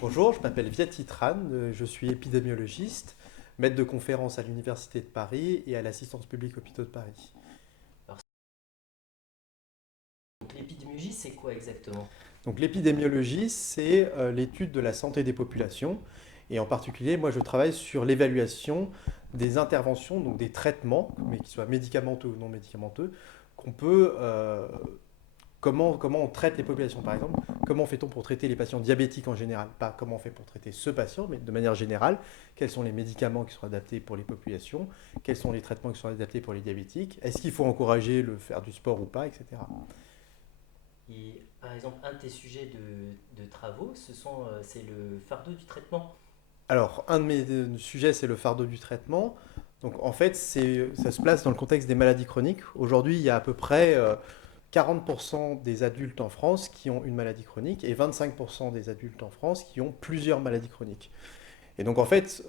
Bonjour, je m'appelle Viati Tran, je suis épidémiologiste, maître de conférence à l'Université de Paris et à l'Assistance publique Hôpitaux de Paris. Alors, donc, l'épidémiologie, c'est quoi exactement? Donc l'épidémiologie, c'est l'étude de la santé des populations et en particulier, moi je travaille sur l'évaluation des interventions, donc des traitements, mais qu'ils soient médicamenteux ou non médicamenteux, qu'on peut comment on traite les populations, par exemple. Comment fait-on pour traiter les patients diabétiques en général? Pas comment on fait pour traiter ce patient, mais de manière générale, quels sont les médicaments qui sont adaptés pour les populations? Quels sont les traitements qui sont adaptés pour les diabétiques? Est-ce qu'il faut encourager le faire du sport ou pas, etc. Et par exemple, un de tes sujets de travaux, c'est le fardeau du traitement. Alors, un de mes sujets, c'est le fardeau du traitement. Donc, en fait, ça se place dans le contexte des maladies chroniques. Aujourd'hui, il y a à peu près 40% des adultes en France qui ont une maladie chronique et 25% des adultes en France qui ont plusieurs maladies chroniques. Et donc, en fait,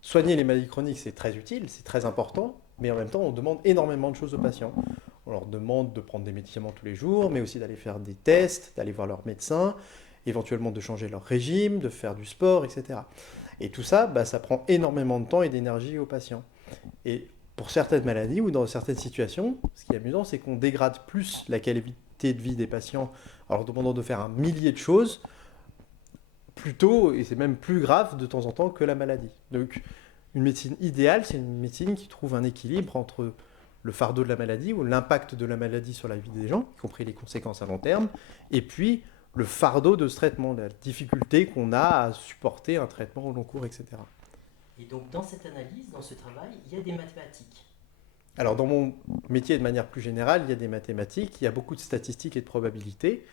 soigner les maladies chroniques, c'est très utile, c'est très important, mais en même temps, on demande énormément de choses aux patients. On leur demande de prendre des médicaments tous les jours, mais aussi d'aller faire des tests, d'aller voir leur médecin, éventuellement de changer leur régime, de faire du sport, etc. Et tout ça, bah, ça prend énormément de temps et d'énergie aux patients. Et pour certaines maladies ou dans certaines situations, ce qui est amusant, c'est qu'on dégrade plus la qualité de vie des patients en leur demandant de faire un millier de choses plus tôt, et c'est même plus grave de temps en temps que la maladie. Donc une médecine idéale, c'est une médecine qui trouve un équilibre entre le fardeau de la maladie ou l'impact de la maladie sur la vie des gens, y compris les conséquences à long terme, et puis le fardeau de ce traitement, la difficulté qu'on a à supporter un traitement au long cours, etc. Et donc, dans cette analyse, dans ce travail, il y a des mathématiques. Alors dans mon métier de manière plus générale, il y a des mathématiques, il y a beaucoup de statistiques et de probabilités,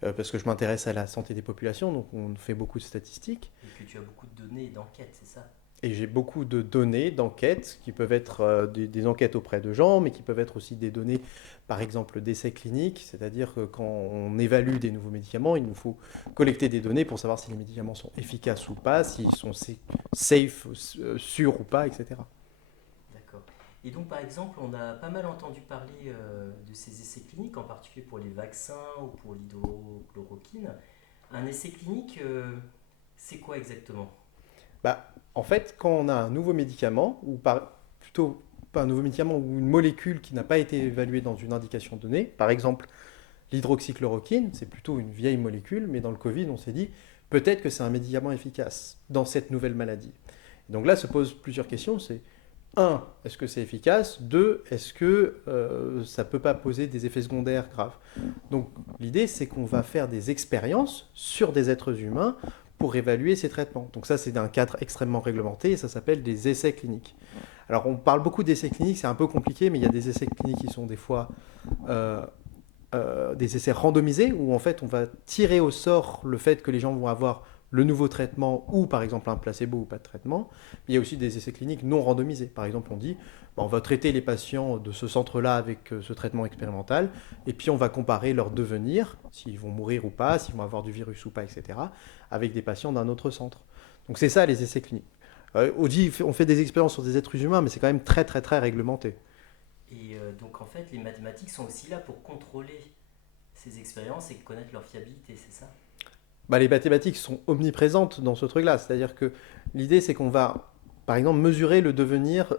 parce que je m'intéresse à la santé des populations, donc on fait beaucoup de statistiques. Et que tu as beaucoup de données et d'enquêtes, c'est ça? Et j'ai beaucoup de données, d'enquêtes, qui peuvent être des enquêtes auprès de gens, mais qui peuvent être aussi des données, par exemple, d'essais cliniques. C'est-à-dire que quand on évalue des nouveaux médicaments, il nous faut collecter des données pour savoir si les médicaments sont efficaces ou pas, s'ils sont safe, sûrs ou pas, etc. D'accord. Et donc, par exemple, on a pas mal entendu parler de ces essais cliniques, en particulier pour les vaccins ou pour l'hydrochloroquine. Un essai clinique, c'est quoi exactement? Bah, en fait, quand on a un nouveau médicament, plutôt pas un nouveau médicament, ou une molécule qui n'a pas été évaluée dans une indication donnée, par exemple l'hydroxychloroquine, c'est plutôt une vieille molécule, mais dans le Covid, on s'est dit peut-être que c'est un médicament efficace dans cette nouvelle maladie. Et donc là se posent plusieurs questions. C'est un, est-ce que c'est efficace? Deux, est-ce que ça ne peut pas poser des effets secondaires graves? Donc l'idée, c'est qu'on va faire des expériences sur des êtres humains pour évaluer ces traitements. Donc ça, c'est un cadre extrêmement réglementé et ça s'appelle des essais cliniques. Alors on parle beaucoup d'essais cliniques, c'est un peu compliqué, mais il y a des essais cliniques qui sont des fois euh, des essais randomisés où en fait on va tirer au sort le fait que les gens vont avoir le nouveau traitement ou par exemple un placebo ou pas de traitement. Il y a aussi des essais cliniques non randomisés. Par exemple, on dit on va traiter les patients de ce centre-là avec ce traitement expérimental et puis on va comparer leur devenir, s'ils vont mourir ou pas, s'ils vont avoir du virus ou pas, etc., avec des patients d'un autre centre. Donc c'est ça les essais cliniques. On fait des expériences sur des êtres humains, mais c'est quand même très très très réglementé. Et donc, en fait, les mathématiques sont aussi là pour contrôler ces expériences et connaître leur fiabilité, c'est ça? Bah, les mathématiques sont omniprésentes dans ce truc-là. C'est-à-dire que l'idée, c'est qu'on va, par exemple, mesurer le devenir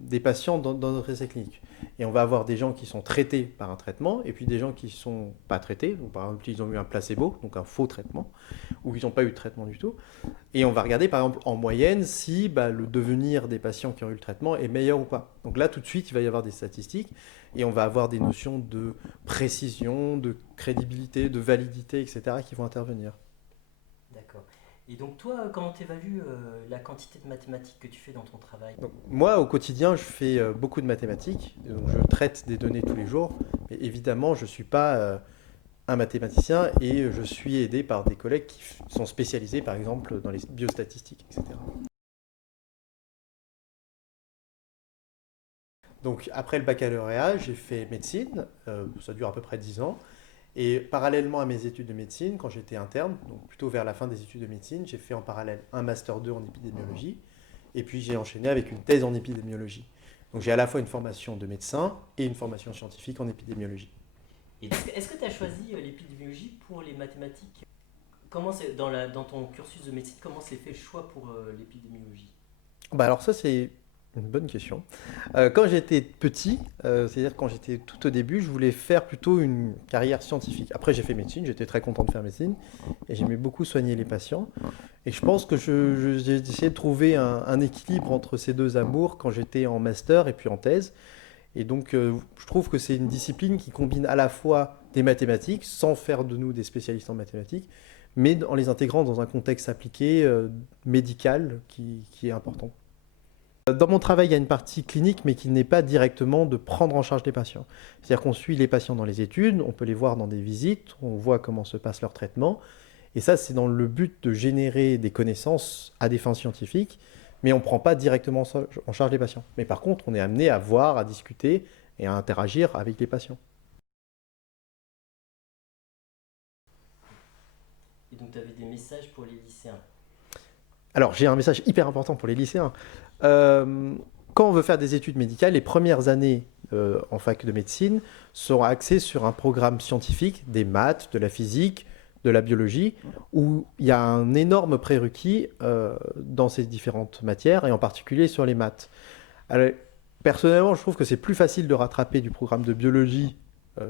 des patients dans notre essai clinique. Et on va avoir des gens qui sont traités par un traitement, et puis des gens qui ne sont pas traités. Donc, par exemple, ils ont eu un placebo, donc un faux traitement, ou ils n'ont pas eu de traitement du tout. Et on va regarder, par exemple, en moyenne, si bah, le devenir des patients qui ont eu le traitement est meilleur ou pas. Donc là, tout de suite, il va y avoir des statistiques, et on va avoir des notions de précision, de crédibilité, de validité, etc., qui vont intervenir. D'accord. Et donc, toi, comment tu évalues la quantité de mathématiques que tu fais dans ton travail? Donc, moi, au quotidien, je fais beaucoup de mathématiques, donc je traite des données tous les jours, mais évidemment, je ne suis pas un mathématicien et je suis aidé par des collègues qui sont spécialisés, par exemple, dans les biostatistiques, etc. Donc, après le baccalauréat, j'ai fait médecine, ça dure à peu près 10 ans, et parallèlement à mes études de médecine, quand j'étais interne, donc plutôt vers la fin des études de médecine, j'ai fait en parallèle un master 2 en épidémiologie, et puis j'ai enchaîné avec une thèse en épidémiologie. Donc j'ai à la fois une formation de médecin et une formation scientifique en épidémiologie. Et est-ce que tu as choisi l'épidémiologie pour les mathématiques? comment dans ton cursus de médecine, comment s'est fait le choix pour l'épidémiologie? Bah alors ça, c'est une bonne question. Quand j'étais petit, c'est-à-dire quand j'étais tout au début, je voulais faire plutôt une carrière scientifique. Après, j'ai fait médecine, j'étais très content de faire médecine et j'aimais beaucoup soigner les patients. Et je pense que j'ai essayé de trouver un équilibre entre ces deux amours quand j'étais en master et puis en thèse. Et donc, je trouve que c'est une discipline qui combine à la fois des mathématiques, sans faire de nous des spécialistes en mathématiques, mais en les intégrant dans un contexte appliqué, médical, qui est important. Dans mon travail, il y a une partie clinique, mais qui n'est pas directement de prendre en charge les patients. C'est-à-dire qu'on suit les patients dans les études, on peut les voir dans des visites, on voit comment se passe leur traitement. Et ça, c'est dans le but de générer des connaissances à des fins scientifiques, mais on ne prend pas directement en charge les patients. Mais par contre, on est amené à voir, à discuter et à interagir avec les patients. Et donc, tu avais des messages pour les lycéens. Alors, j'ai un message hyper important pour les lycéens. Euh, Quand on veut faire des études médicales, les premières années en fac de médecine seront axées sur un programme scientifique, des maths, de la physique, de la biologie, où il y a un énorme prérequis dans ces différentes matières, et en particulier sur les maths. Alors, personnellement, je trouve que c'est plus facile de rattraper du programme de biologie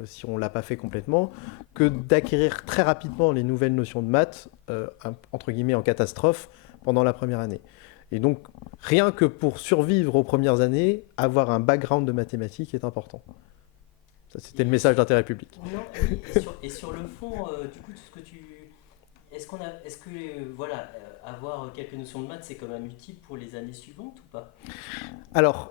si on ne l'a pas fait complètement, que d'acquérir très rapidement les nouvelles notions de maths, entre guillemets en catastrophe, pendant la première année. Et donc, rien que pour survivre aux premières années, avoir un background de mathématiques est important. Ça, c'était le Et, message d'intérêt public. non, oui, et sur le fond, du coup, tout ce que tu. Est-ce que voilà, avoir quelques notions de maths, c'est quand même utile pour les années suivantes ou pas? Alors,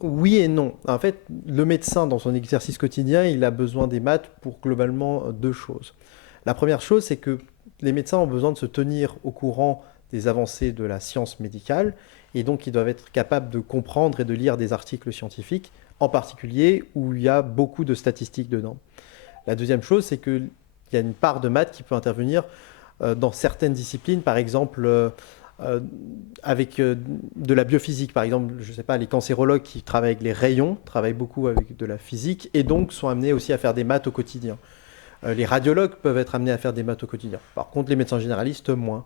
oui et non. En fait, le médecin, dans son exercice quotidien, il a besoin des maths pour globalement deux choses. La première chose, c'est que les médecins ont besoin de se tenir au courant des avancées de la science médicale, et donc ils doivent être capables de comprendre et de lire des articles scientifiques, en particulier où il y a beaucoup de statistiques dedans. La deuxième chose, c'est qu'il y a une part de maths qui peut intervenir dans certaines disciplines, par exemple euh, avec de la biophysique. Par exemple, je ne sais pas, les cancérologues qui travaillent avec les rayons travaillent beaucoup avec de la physique et donc sont amenés aussi à faire des maths au quotidien. Les radiologues peuvent être amenés à faire des maths au quotidien. Par contre, les médecins généralistes, moins.